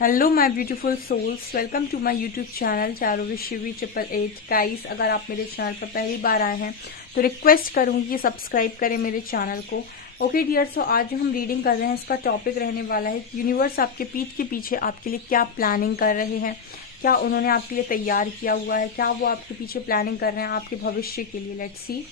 Hello my beautiful souls, welcome to my YouTube channel चारों शिवी 888। Guys, अगर आप मेरे चैनल पर पहली बार आए हैं तो रिक्वेस्ट करूंगी कि सब्सक्राइब करें मेरे चैनल को। ओके डियर, सो आज जो हम रीडिंग कर रहे हैं इसका टॉपिक रहने वाला है यूनिवर्स आपके पीठ के पीछे आपके लिए क्या प्लानिंग कर रहे हैं, क्या उन्होंने आपके लिए तैयार किया हुआ है, क्या वो आपके पीछे प्लानिंग कर रहे हैं आपके भविष्य के लिए। Let's see.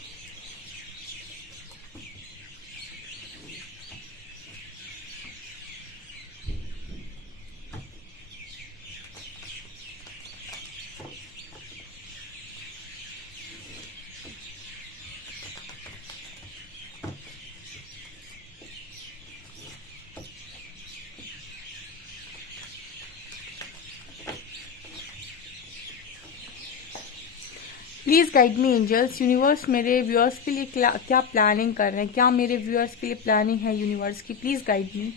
Please guide me angels. Universe मेरे व्यूअर्स के लिए क्या प्लानिंग कर रहे हैं, क्या मेरे व्यूअर्स के लिए प्लानिंग है यूनिवर्स की। Please guide me.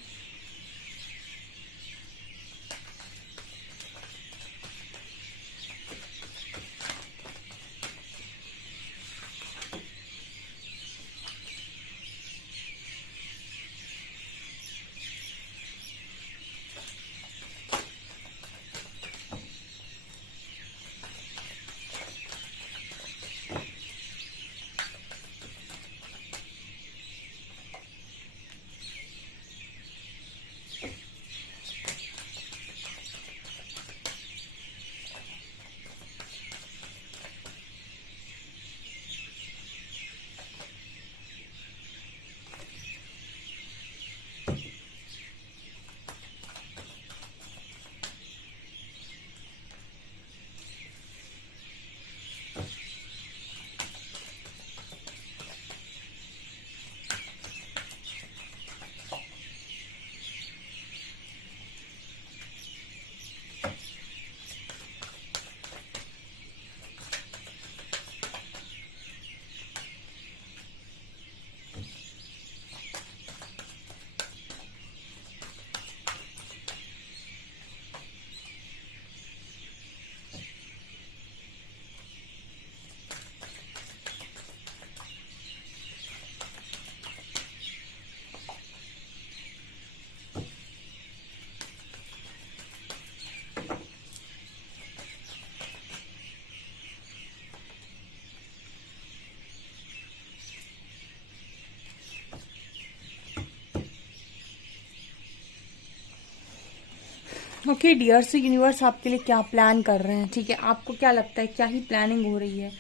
Okay dear, so universe आपके लिए क्या प्लान कर रहे हैं। ठीक है, आपको क्या लगता है क्या ही प्लानिंग हो रही है।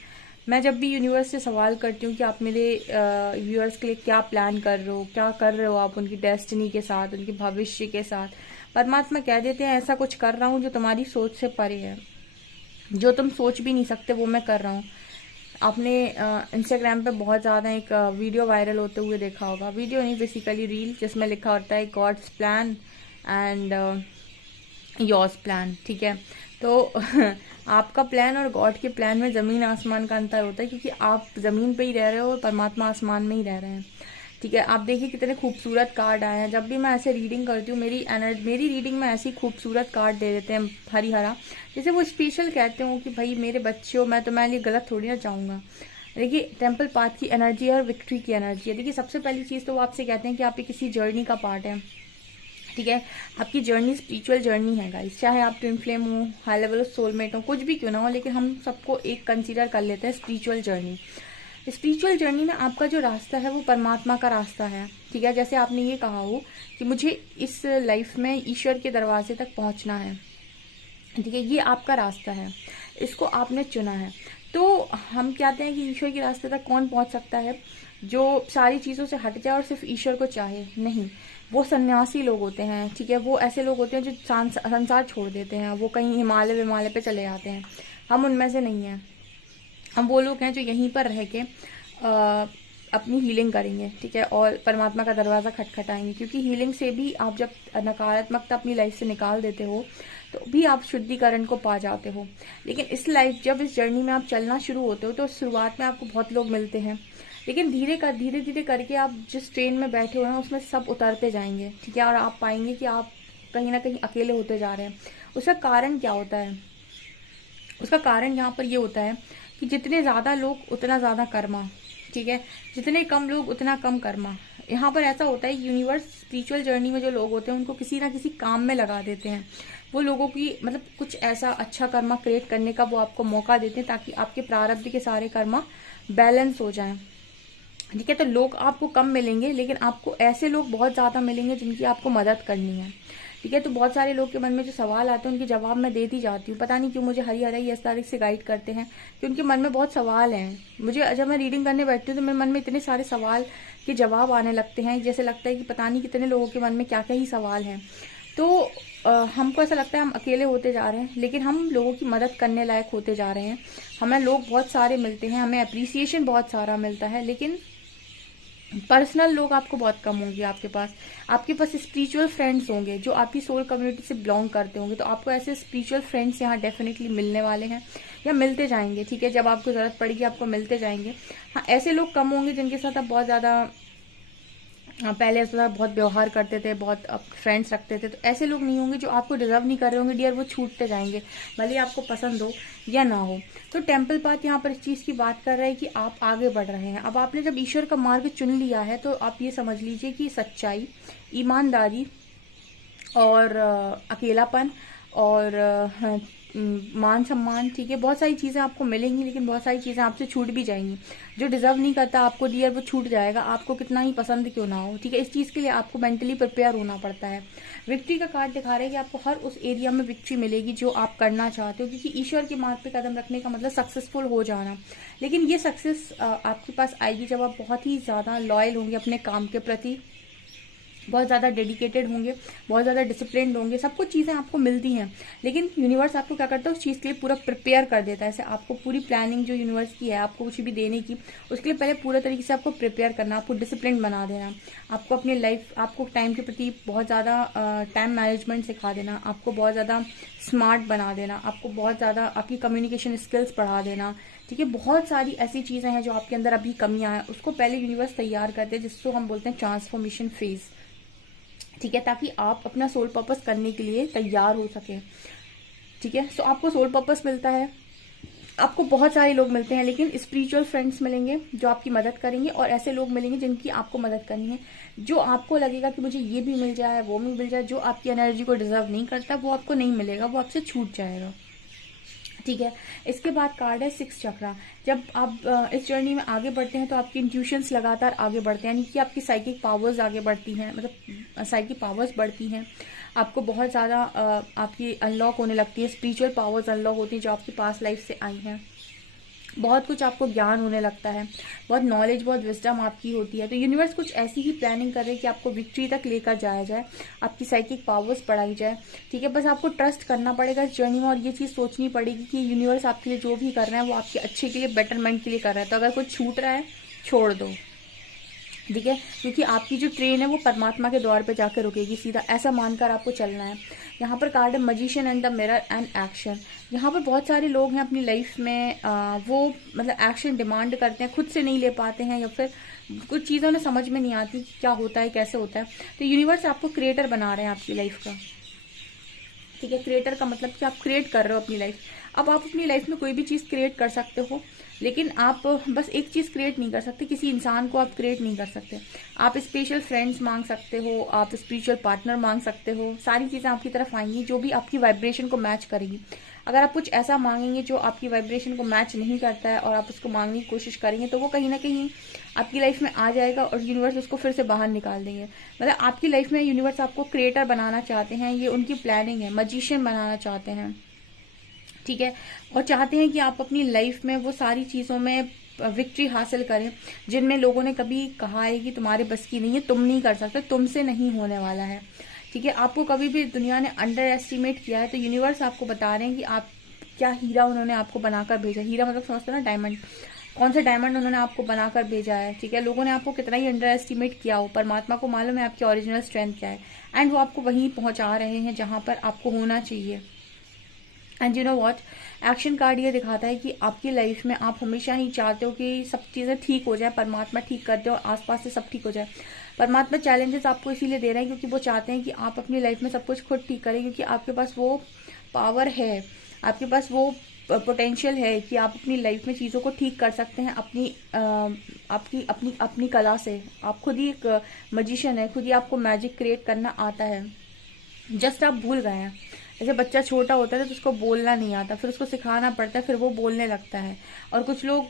मैं जब भी यूनिवर्स से सवाल करती हूँ कि आप मेरे व्यूअर्स के लिए क्या प्लान कर रहे हो, क्या कर रहे हो आप उनकी डेस्टिनी के साथ, उनके भविष्य के साथ, परमात्मा कह देते हैं ऐसा कुछ कर रहा हूँ जो तुम्हारी सोच से परे है, जो तुम सोच भी नहीं सकते वो मैं कर रहा हूँ। आपने इंस्टाग्राम पे बहुत ज़्यादा एक वीडियो वायरल होते हुए देखा होगा, वीडियो नहीं बेसिकली रील, जिसमें लिखा होता है God's plan and yours plan. ठीक है, तो आपका प्लान और गॉड के प्लान में ज़मीन आसमान का अंतर होता है, क्योंकि आप ज़मीन पे ही रह रहे हो और परमात्मा आसमान में ही रह रहे हैं। ठीक है, आप देखिए कितने खूबसूरत कार्ड आए हैं। जब भी मैं ऐसे रीडिंग करती हूँ मेरी रीडिंग में ऐसी खूबसूरत कार्ड दे देते हैं हरी हरा, जैसे वो स्पेशल कहते हो कि भाई मेरे बच्चे हो, मैं तुम्हारे लिए गलत थोड़ी ना चाहूँगा। देखिए, टेम्पल पाथ की एनर्जी है और विक्ट्री की एनर्जी है। देखिए, सबसे पहली चीज़ तो वो आपसे कहते हैं कि आप किसी जर्नी का पार्ट है। ठीक है, आपकी जर्नी स्पिरिचुअल जर्नी है गाइस। चाहे आप ट्विन फ्लेम हो, हाई लेवल सोलमेट हो, कुछ भी क्यों ना हो, लेकिन हम सबको एक कंसीडर कर लेते हैं स्पिरिचुअल जर्नी। स्पिरिचुअल जर्नी में आपका जो रास्ता है वो परमात्मा का रास्ता है। ठीक है, जैसे आपने ये कहा हो कि मुझे इस लाइफ में ईश्वर के दरवाजे तक पहुंचना है। ठीक है, ये आपका रास्ता है, इसको आपने चुना है। तो हम कहते हैं कि ईश्वर के रास्ते तक कौन पहुंच सकता है, जो सारी चीज़ों से हट जाए और सिर्फ ईश्वर को चाहे। नहीं, वो सन्यासी लोग होते हैं। ठीक है, वो ऐसे लोग होते हैं जो संसार छोड़ देते हैं, वो कहीं हिमालय विमालय पे चले जाते हैं। हम उनमें से नहीं हैं। हम वो लोग हैं जो यहीं पर रह के अपनी हीलिंग करेंगे। ठीक है, और परमात्मा का दरवाज़ा खटखटाएंगे, क्योंकि हीलिंग से भी आप जब नकारात्मकता अपनी लाइफ से निकाल देते हो तो भी आप शुद्धिकरण को पा जाते हो। लेकिन जब इस जर्नी में आप चलना शुरू होते हो तो शुरुआत में आपको बहुत लोग मिलते हैं, लेकिन धीरे धीरे करके आप जिस ट्रेन में बैठे हुए हैं उसमें सब उतरते जाएंगे। ठीक है, और आप पाएंगे कि आप कहीं ना कहीं अकेले होते जा रहे हैं। उसका कारण क्या होता है? उसका कारण यहाँ पर ये होता है कि जितने ज़्यादा लोग उतना ज़्यादा कर्मा। ठीक है, जितने कम लोग उतना कम कर्मा। यहाँ पर ऐसा होता है यूनिवर्स स्पिरिचुअल जर्नी में जो लोग होते हैं उनको किसी ना किसी काम में लगा देते हैं। वो लोगों की मतलब कुछ ऐसा अच्छा कर्मा क्रिएट करने का वो आपको मौका देते हैं ताकि आपके प्रारब्ध के सारे कर्मा बैलेंस हो जाएं। ठीक है, तो लोग आपको कम मिलेंगे लेकिन आपको ऐसे लोग बहुत ज़्यादा मिलेंगे जिनकी आपको मदद करनी है। ठीक है, तो बहुत सारे लोग के मन में जो सवाल आते हैं उनके जवाब मैं देती जाती हूँ। पता नहीं क्यों मुझे हरी हराई इस तारीख से गाइड करते हैं कि उनके मन में बहुत सवाल हैं। मुझे जब मैं रीडिंग करने बैठती हूँ तो मेरे मन में इतने सारे सवाल के जवाब आने लगते हैं, जैसे लगता है कि पता नहीं कितने लोगों के मन में क्या क्या ही सवाल हैं। तो हमको ऐसा लगता है हम अकेले होते जा रहे हैं, लेकिन हम लोगों की मदद करने लायक होते जा रहे हैं। हमें लोग बहुत सारे मिलते हैं, हमें अप्रिसिएशन बहुत सारा मिलता है, लेकिन पर्सनल लोग आपको बहुत कम होंगे आपके पास स्पिरिचुअल फ्रेंड्स होंगे जो आपकी सोल कम्युनिटी से बिलोंग करते होंगे। तो आपको ऐसे स्पिरिचुअल फ्रेंड्स यहाँ डेफिनेटली मिलने वाले हैं या मिलते जाएंगे। ठीक है, जब आपको ज़रूरत पड़ेगी आपको मिलते जाएंगे। हाँ, ऐसे लोग कम होंगे जिनके साथ आप बहुत ज़्यादा पहले ऐसा बहुत व्यवहार करते थे, बहुत फ्रेंड्स रखते थे। तो ऐसे लोग नहीं होंगे जो आपको डिजर्व नहीं कर रहे होंगे डियर, वो छूटते जाएंगे भले आपको पसंद हो या ना हो। तो टेम्पल पाथ यहाँ पर इस चीज़ की बात कर रहा है कि आप आगे बढ़ रहे हैं। अब आपने जब ईश्वर का मार्ग चुन लिया है तो आप ये समझ लीजिए कि सच्चाई, ईमानदारी और अकेलापन और मान सम्मान, ठीक है, बहुत सारी चीज़ें आपको मिलेंगी, लेकिन बहुत सारी चीज़ें आपसे छूट भी जाएंगी। जो डिजर्व नहीं करता आपको डियर वो छूट जाएगा, आपको कितना ही पसंद क्यों ना हो। ठीक है, इस चीज़ के लिए आपको मेंटली प्रिपेयर होना पड़ता है। विक्ट्री का कार्ड दिखा रहा है कि आपको हर उस एरिया में विक्ट्री मिलेगी जो आप करना चाहते हो, क्योंकि ईश्वर के मार्ग पे कदम रखने का मतलब सक्सेसफुल हो जाना। लेकिन ये सक्सेस आपके पास आएगी जब आप बहुत ही ज़्यादा लॉयल होंगे अपने काम के प्रति, बहुत ज़्यादा डेडिकेटेड होंगे, बहुत ज़्यादा डिसिप्लिन्ड होंगे। सब कुछ चीज़ें आपको मिलती हैं, लेकिन यूनिवर्स आपको क्या करता है उस चीज़ के लिए पूरा प्रिपेयर कर देता है। ऐसे आपको पूरी प्लानिंग जो यूनिवर्स की है आपको कुछ भी देने की, उसके लिए पहले पूरा तरीके से आपको प्रिपेयर करना, आपको डिसिप्लिन बना देना, आपको अपनी लाइफ, आपको टाइम के प्रति बहुत ज़्यादा टाइम मैनेजमेंट सिखा देना, आपको बहुत ज़्यादा स्मार्ट बना देना, आपको बहुत ज़्यादा आपकी कम्युनिकेशन स्किल्स बढ़ा देना। ठीक है, बहुत सारी ऐसी चीज़ें हैं जो आपके अंदर अभी कमियां हैं, उसको पहले यूनिवर्स तैयार करते हैं, जिसको हम बोलते हैं ट्रांसफॉर्मेशन फेज। ठीक है, ताकि आप अपना सोल पर्पस करने के लिए तैयार हो सके। ठीक है, सो आपको सोल पर्पस मिलता है, आपको बहुत सारे लोग मिलते हैं, लेकिन स्पिरिचुअल फ्रेंड्स मिलेंगे जो आपकी मदद करेंगे, और ऐसे लोग मिलेंगे जिनकी आपको मदद करनी है। जो आपको लगेगा कि मुझे ये भी मिल जाए वो भी मिल जाए, जो आपकी एनर्जी को डिजर्व नहीं करता वो आपको नहीं मिलेगा, वो आपसे छूट जाएगा। ठीक है, इसके बाद कार्ड है 6 चक्रा। जब आप इस जर्नी में आगे बढ़ते हैं तो आपकी इंट्यूशंस लगातार आगे बढ़ते हैं, यानी कि आपकी साइकिक पावर्स आगे बढ़ती हैं, मतलब साइकिक पावर्स बढ़ती हैं। आपको बहुत ज़्यादा आपकी अनलॉक होने लगती है, स्पिरिचुअल पावर्स अनलॉक होती हैं जो आपकी पास्ट लाइफ से आई हैं। बहुत कुछ आपको ज्ञान होने लगता है, बहुत नॉलेज, बहुत विजडम आपकी होती है। तो यूनिवर्स कुछ ऐसी ही प्लानिंग कर रहे हैं कि आपको विक्ट्री तक लेकर जाया जाए, आपकी साइकिक पावर्स बढ़ाई जाए। ठीक है, बस आपको ट्रस्ट करना पड़ेगा इस जर्नी में, और ये चीज़ सोचनी पड़ेगी कि यूनिवर्स आपके लिए जो भी कर रहा है वो आपके अच्छे के लिए, बेटरमेंट के लिए कर रहा है। तो अगर कुछ छूट रहा है छोड़ दो। ठीक है, क्योंकि आपकी जो ट्रेन है वो परमात्मा के द्वार पे जाकर रुकेगी सीधा, ऐसा मानकर आपको चलना है। यहाँ पर कार्ड है magician and the mirror and action. यहाँ पर बहुत सारे लोग हैं अपनी लाइफ में वो मतलब एक्शन डिमांड करते हैं, खुद से नहीं ले पाते हैं, या फिर कुछ चीज़ें उन्हें समझ में नहीं आती क्या होता है कैसे होता है। तो यूनिवर्स आपको क्रिएटर बना रहे हैं आपकी लाइफ का। ठीक है, क्रिएटर का मतलब कि आप क्रिएट कर रहे हो अपनी लाइफ। अब आप अपनी लाइफ में कोई भी चीज़ क्रिएट कर सकते हो, लेकिन आप बस एक चीज़ क्रिएट नहीं कर सकते, किसी इंसान को आप क्रिएट नहीं कर सकते। आप स्पेशल फ्रेंड्स मांग सकते हो, आप स्पिरिचुअल पार्टनर मांग सकते हो, सारी चीज़ें आपकी तरफ आएंगी जो भी आपकी वाइब्रेशन को मैच करेगी। अगर आप कुछ ऐसा मांगेंगे जो आपकी वाइब्रेशन को मैच नहीं करता है और आप उसको मांगने की कोशिश करेंगे, तो वो कहीं ना कहीं आपकी लाइफ में आ जाएगा और यूनिवर्स उसको फिर से बाहर निकाल देंगे। मतलब आपकी लाइफ में यूनिवर्स आपको क्रिएटर बनाना चाहते हैं, ये उनकी प्लानिंग है, मजिशियन बनाना चाहते हैं। ठीक है, और चाहते हैं कि आप अपनी लाइफ में वो सारी चीज़ों में विक्ट्री हासिल करें जिनमें लोगों ने कभी कहा है कि तुम्हारे बस की नहीं है, तुम नहीं कर सकते, तुमसे नहीं होने वाला है। ठीक है, आपको कभी भी दुनिया ने अंडर एस्टिमेट किया है तो यूनिवर्स आपको बता रहे हैं कि आप क्या हीरा उन्होंने आपको बनाकर भेजा। हीरा मतलब समझते हो ना, डायमंड। कौन सा डायमंड उन्होंने आपको बनाकर भेजा है। ठीक है, लोगों ने आपको कितना ही अंडर एस्टिमेट किया हो, परमात्मा को मालूम है आपकी ओरिजिनल स्ट्रेंथ क्या है, एंड वो आपको वहीं पहुंचा रहे हैं जहां पर आपको होना चाहिए। And you know what, action card ये दिखाता है कि आपकी लाइफ में आप हमेशा ही चाहते हो कि सब चीज़ें ठीक हो जाए, परमात्मा ठीक करते हो और आसपास से सब ठीक हो जाए। परमात्मा चैलेंजेस आपको इसीलिए दे रहे हैं क्योंकि वो चाहते हैं कि आप अपनी लाइफ में सब कुछ खुद ठीक करें, क्योंकि आपके पास वो पावर है, आपके पास वो पोटेंशियल है कि आप अपनी लाइफ में चीज़ों को ठीक कर सकते हैं आपकी अपनी अपनी कला से। आप खुद ही एक मजिशियन है, खुद ही आपको मैजिक क्रिएट करना आता है, जस्ट आप भूल गए हैं। जैसे बच्चा छोटा होता है तो उसको बोलना नहीं आता, फिर उसको सिखाना पड़ता है, फिर वो बोलने लगता है। और कुछ लोग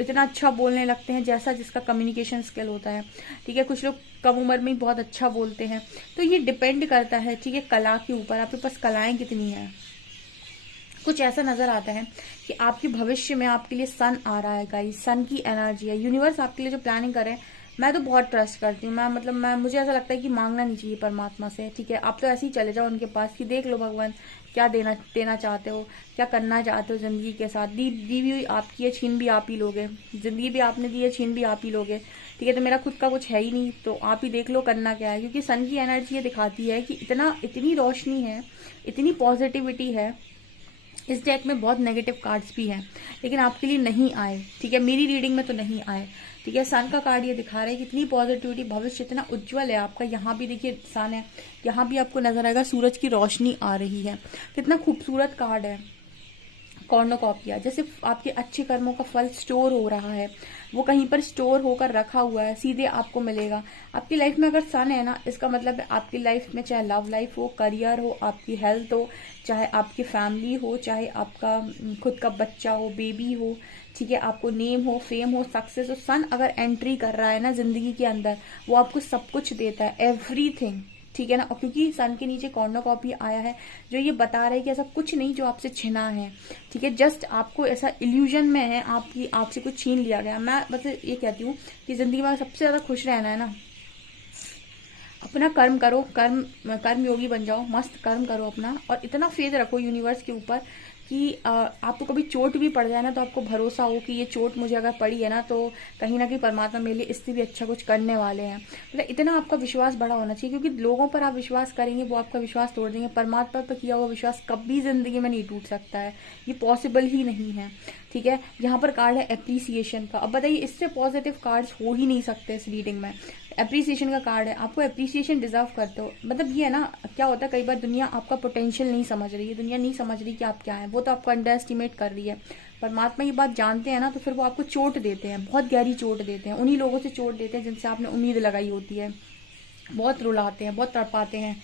इतना अच्छा बोलने लगते हैं जैसा जिसका कम्युनिकेशन स्किल होता है, ठीक है। कुछ लोग कम उम्र में ही बहुत अच्छा बोलते हैं। तो ये डिपेंड करता है, ठीक है, कला के ऊपर, आपके पास कलाएं कितनी हैं। कुछ ऐसा नजर आता है कि आपके भविष्य में आपके लिए सन आ रहा है गाइस, सन की एनर्जी है। यूनिवर्स आपके लिए जो प्लानिंग करे, मैं तो बहुत ट्रस्ट करती हूँ। मैं मुझे ऐसा लगता है कि मांगना नहीं चाहिए परमात्मा से, ठीक है। आप तो ऐसे ही चले जाओ उनके पास कि देख लो भगवान क्या देना चाहते हो, क्या करना चाहते हो जिंदगी के साथ। दी भी हुई आपकी है, छीन भी आप ही लोगे। जिंदगी भी आपने दी है, छीन भी आप ही लोगे, ठीक है। तो मेरा खुद का कुछ है ही नहीं, तो आप ही देख लो करना क्या है। क्योंकि सन की एनर्जी ये दिखाती है कि इतनी रोशनी है, इतनी पॉजिटिविटी है। इस डेक में बहुत नेगेटिव कार्ड्स भी हैं, लेकिन आपके लिए नहीं आए, ठीक है। मेरी रीडिंग में तो नहीं आए, ठीक है। सन का कार्ड ये दिखा रहा है कि इतनी पॉजिटिविटी, भविष्य इतना उज्जवल है आपका। यहाँ भी देखिए सन है, यहाँ भी आपको नजर आएगा सूरज की रोशनी आ रही है। कितना खूबसूरत कार्ड है। कॉर्नोकॉपिया, जैसे आपके अच्छे कर्मों का फल स्टोर हो रहा है, वो कहीं पर स्टोर होकर रखा हुआ है, सीधे आपको मिलेगा। आपकी लाइफ में अगर सन है ना, इसका मतलब है आपकी लाइफ में चाहे लव लाइफ हो, करियर हो, आपकी हेल्थ हो, चाहे आपकी फैमिली हो, चाहे आपका खुद का बच्चा हो, बेबी हो, ठीक है, आपको नेम हो, फेम हो, सक्सेस हो, सन अगर एंट्री कर रहा है ना जिंदगी के अंदर, वो आपको सब कुछ देता है, एवरीथिंग, ठीक है ना। और क्योंकि सन के नीचे कॉर्नोकॉपी आया है जो ये बता रहा है कि ऐसा कुछ नहीं जो आपसे छिना है, ठीक है। जस्ट आपको ऐसा इल्यूजन में है आपसे कुछ छीन लिया गया। मैं बस ये कहती हूँ कि जिंदगी में सबसे ज्यादा खुश रहना है ना, अपना कर्म करो, कर्म योगी बन जाओ, मस्त कर्म करो अपना, और इतना फेथ रखो यूनिवर्स के ऊपर कि आपको कभी चोट भी पड़ जाए ना, तो आपको भरोसा हो कि ये चोट मुझे अगर पड़ी है ना, तो कहीं ना कहीं परमात्मा मेरे लिए इससे भी अच्छा कुछ करने वाले हैं। मतलब इतना आपका विश्वास बड़ा होना चाहिए, क्योंकि लोगों पर आप विश्वास करेंगे वो आपका विश्वास तोड़ देंगे। परमात्मा पर किया हुआ विश्वास कभी जिंदगी में नहीं टूट सकता है, ये पॉसिबल ही नहीं है, ठीक है। यहाँ पर कार्ड है एप्रिसिएशन का। अब बताइए, इससे पॉजिटिव कार्ड्स हो ही नहीं सकते इस रीडिंग में। एप्रिसिएशन का कार्ड है, आपको एप्रिसिएशन डिजर्व करते हो। मतलब ये है ना, क्या होता है कई बार दुनिया आपका पोटेंशियल नहीं समझ रही है, दुनिया नहीं समझ रही कि आप क्या है, वो तो आपको अंडर एस्टिमेट कर रही है। परमात्मा ये बात जानते हैं ना, तो फिर वो आपको चोट देते हैं, बहुत गहरी चोट देते हैं। उन्हीं लोगों से चोट देते हैं जिनसे आपने उम्मीद लगाई होती है। बहुत रुलाते हैं, बहुत तड़पाते हैं।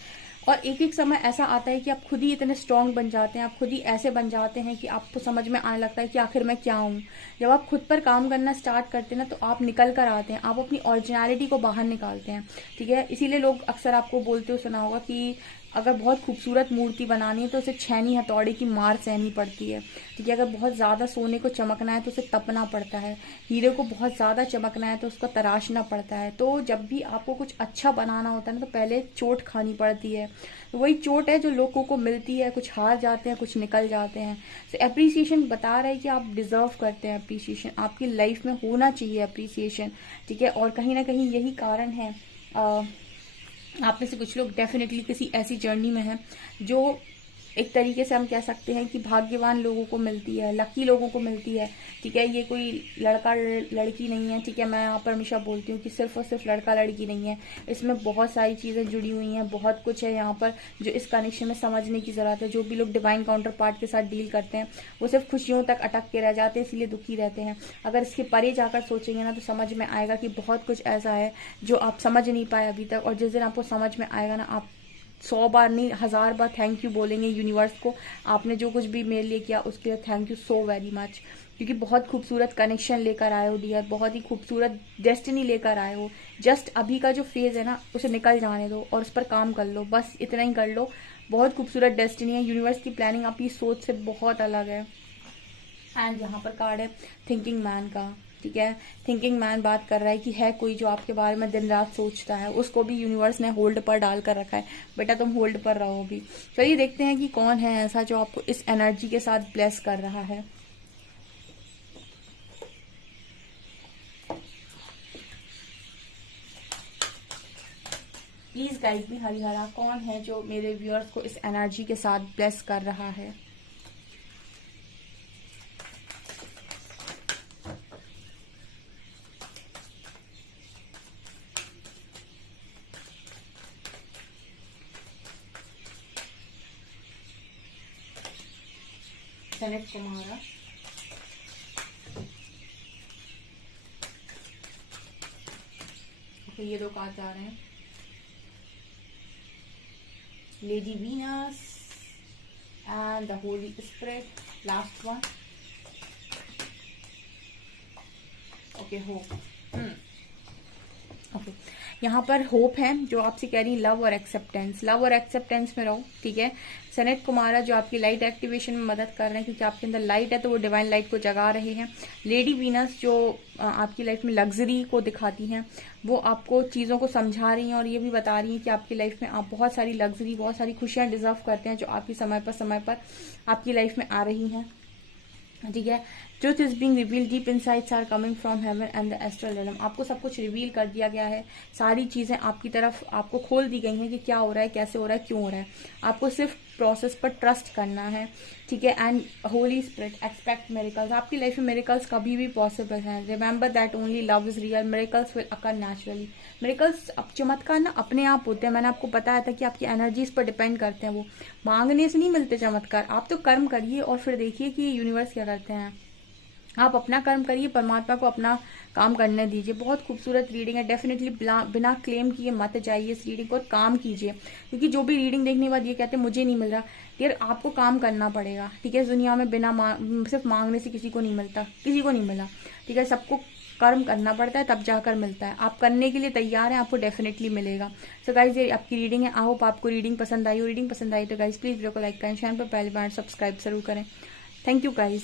और एक एक समय ऐसा आता है कि आप खुद ही इतने स्ट्रांग बन जाते हैं, आप खुद ही ऐसे बन जाते हैं कि आपको समझ में आने लगता है कि आखिर मैं क्या हूँ। जब आप खुद पर काम करना स्टार्ट करते हैं ना, तो आप निकल कर आते हैं, आप अपनी ओरिजिनलिटी को बाहर निकालते हैं, ठीक है। इसीलिए लोग अक्सर आपको बोलते हो सुना होगा कि अगर बहुत खूबसूरत मूर्ति बनानी है तो उसे छेनी हथौड़े की मार सहनी पड़ती है, ठीक है। अगर बहुत ज़्यादा सोने को चमकना है तो उसे तपना पड़ता है, हीरे को बहुत ज़्यादा चमकना है तो उसको तराशना पड़ता है। तो जब भी आपको कुछ अच्छा बनाना होता है ना, तो पहले चोट खानी पड़ती है। तो वही चोट है जो लोगों को मिलती है, कुछ हार जाते हैं, कुछ निकल जाते हैं। तो एप्रिसिएशन बता रहा है कि आप डिजर्व करते हैं एप्रिसिएशन, आपकी लाइफ में होना चाहिए एप्रिसिएशन, ठीक है। और कहीं ना कहीं यही कारण है, आप में से कुछ लोग डेफिनेटली किसी ऐसी जर्नी में हैं जो एक तरीके से हम कह सकते हैं कि भाग्यवान लोगों को मिलती है, लकी लोगों को मिलती है, ठीक है। ये कोई लड़का लड़की नहीं है, ठीक है। मैं यहाँ पर हमेशा बोलती हूँ कि सिर्फ और सिर्फ लड़का लड़की नहीं है, इसमें बहुत सारी चीज़ें जुड़ी हुई हैं, बहुत कुछ है यहाँ पर जो इस कनेक्शन में समझने की ज़रूरत है। जो भी लोग डिवाइन काउंटर पार्ट के साथ डील करते हैं वो सिर्फ खुशियों तक अटक के रह जाते हैं, इसलिए दुखी रहते हैं। अगर इसके परे जाकर सोचेंगे ना, तो समझ में आएगा कि बहुत कुछ ऐसा है जो आप समझ नहीं पाए अभी तक, और जिस दिन आपको समझ में आएगा ना, आप 100 बार नहीं 1000 बार थैंक यू बोलेंगे यूनिवर्स को। आपने जो कुछ भी मेरे लिए किया उसके लिए thank you so very much, क्योंकि बहुत खूबसूरत कनेक्शन लेकर आए हो डियर, बहुत ही खूबसूरत डेस्टिनी लेकर आए हो। जस्ट अभी का जो फेज है ना, उसे निकल जाने दो और उस पर काम कर लो, बस इतना ही कर लो। बहुत खूबसूरत डेस्टिनी है, यूनिवर्स की प्लानिंग आपकी सोच से बहुत अलग है। एंड यहाँ पर कार्ड है थिंकिंग मैन का, ठीक है। थिंकिंग मैन बात कर रहा है कि है कोई जो आपके बारे में दिन रात सोचता है, उसको भी यूनिवर्स ने होल्ड पर डाल कर रखा है। बेटा तुम होल्ड पर रहो भी। चलिए देखते हैं कि कौन है ऐसा जो आपको इस एनर्जी के साथ ब्लेस कर रहा है। प्लीज गाइड मी हरिहरा, कौन है जो मेरे व्यूअर्स को इस एनर्जी के साथ ब्लेस कर रहा है। सनत कुमारा, ओके ये 2 कार्ड आ रहे हैं, lady Venus and the Holi spirit, last one, okay hope. Okay यहाँ पर होप है जो आपसे कह रही लव और एक्सेप्टेंस, लव और एक्सेप्टेंस में रहो, ठीक है। सनत कुमारा जो आपकी लाइट एक्टिवेशन में मदद कर रहे हैं क्योंकि आपके अंदर लाइट है तो वो डिवाइन लाइट को जगा रहे हैं। लेडी वीनस जो आपकी लाइफ में लग्जरी को दिखाती हैं, वो आपको चीज़ों को समझा रही हैं और ये भी बता रही हैं कि आपकी लाइफ में आप बहुत सारी लग्जरी, बहुत सारी खुशियाँ डिजर्व करते हैं जो आपकी समय पर आपकी लाइफ में आ रही हैं, ठीक है। Truth is being revealed, deep insights are coming from heaven and the astral realm, आपको सब कुछ रिवील कर दिया गया है, सारी चीजें आपकी तरफ आपको खोल दी गई हैं कि क्या हो रहा है, कैसे हो रहा है, क्यों हो रहा है, आपको सिर्फ प्रोसेस पर ट्रस्ट करना है, ठीक है। And Holi spirit expect miracles, आपकी लाइफ में मिरेकल्स कभी भी पॉसिबल हैं। Remember that only love is real, miracles will occur naturally, miracles अब चमत्कार ना अपने आप होते हैं। मैंने आपको बताया था कि आपकी एनर्जीज पर डिपेंड करते हैं, वो मांगने से नहीं मिलते चमत्कार। आप तो कर्म करिए और फिर देखिए कि यूनिवर्स क्या करते हैं। आप अपना कर्म करिए, परमात्मा को अपना काम करने दीजिए। बहुत खूबसूरत रीडिंग है, डेफिनेटली बिना क्लेम किए मत जाइए इस रीडिंग को और काम कीजिए, क्योंकि जो भी रीडिंग देखने के बाद ये कहते हैं मुझे नहीं मिल रहा, यार आपको काम करना पड़ेगा, ठीक है। इस दुनिया में सिर्फ मांगने से किसी को नहीं मिलता, किसी को नहीं मिला, ठीक है। सबको कर्म करना पड़ता है तब जाकर मिलता है। आप करने के लिए तैयार हैं, आपको डेफिनेटली मिलेगा। सो गाइज ये आपकी रीडिंग है, आई होप आपको रीडिंग पसंद आई हो। रीडिंग पसंद आई तो गाइज प्लीज वीडियो को लाइक करें, चैनल पर पहली बार सब्सक्राइब जरूर करें। Thank you guys.